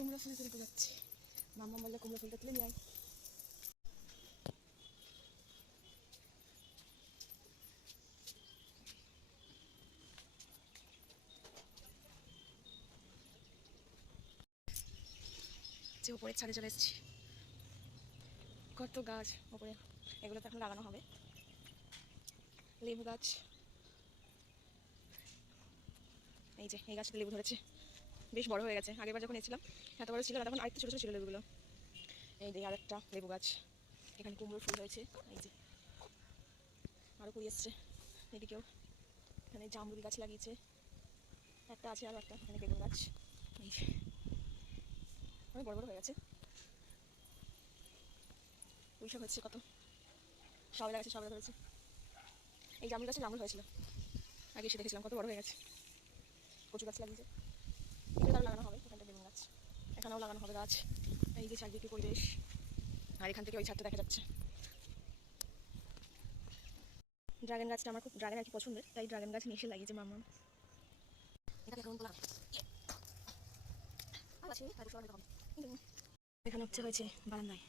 কুমড়ো ফুল তুলতে যাচ্ছি। মাম্মা বললে কুমড়ো ফুলটা তুলে নিয়ে আয়। যে উপরের ছাদে চলে এসেছি। কত গাছ উপরে, এগুলো তো এখন লাগানো হবে। লেবু গাছ, এই যে এই গাছটা লেবু ধরেছে, বেশ বড় হয়ে গেছে। আগেরবার যখন এসেছিলাম এত বড় ছিল না, তখন আরেকটু ছোটো ছোটো ছিল লেবুগুলো। এই যে আর একটা লেবু গাছ, এখানে কুমড়োর ফুল হয়েছে। এই যে আরও কুড়ি এসছে। এদিকেও এখানে জামরুল গাছ লাগিয়েছে, একটা আছে, আরও একটা এখানে বেগুন গাছ। এই যে অনেক বড় বড় হয়ে গেছে। পুঁইশাক হচ্ছে কত, সবাই গাছে সবাই ধরেছে। এই জামরুল গাছে লাঙল হয়েছিল, আগে এসে দেখেছিলাম, কত বড় হয়ে গেছে। কচু গাছ লাগিয়েছে, এখানে আরও লাগানো হবে। এখানটা বেগুন গাছ, এখানেও লাগানো হবে গাছ। এই যে চারিদিকে পরিবেশ, আর এখান থেকে ওই ছাদটা দেখা যাচ্ছে। ড্রাগন গাছটা আমার খুব ড্রাগন আর কি পছন্দের, তাই ড্রাগন গাছ নিয়ে এসে লাগিয়েছে মাম্মা। এখানে হচ্ছে হয়েছে বারান্দায়।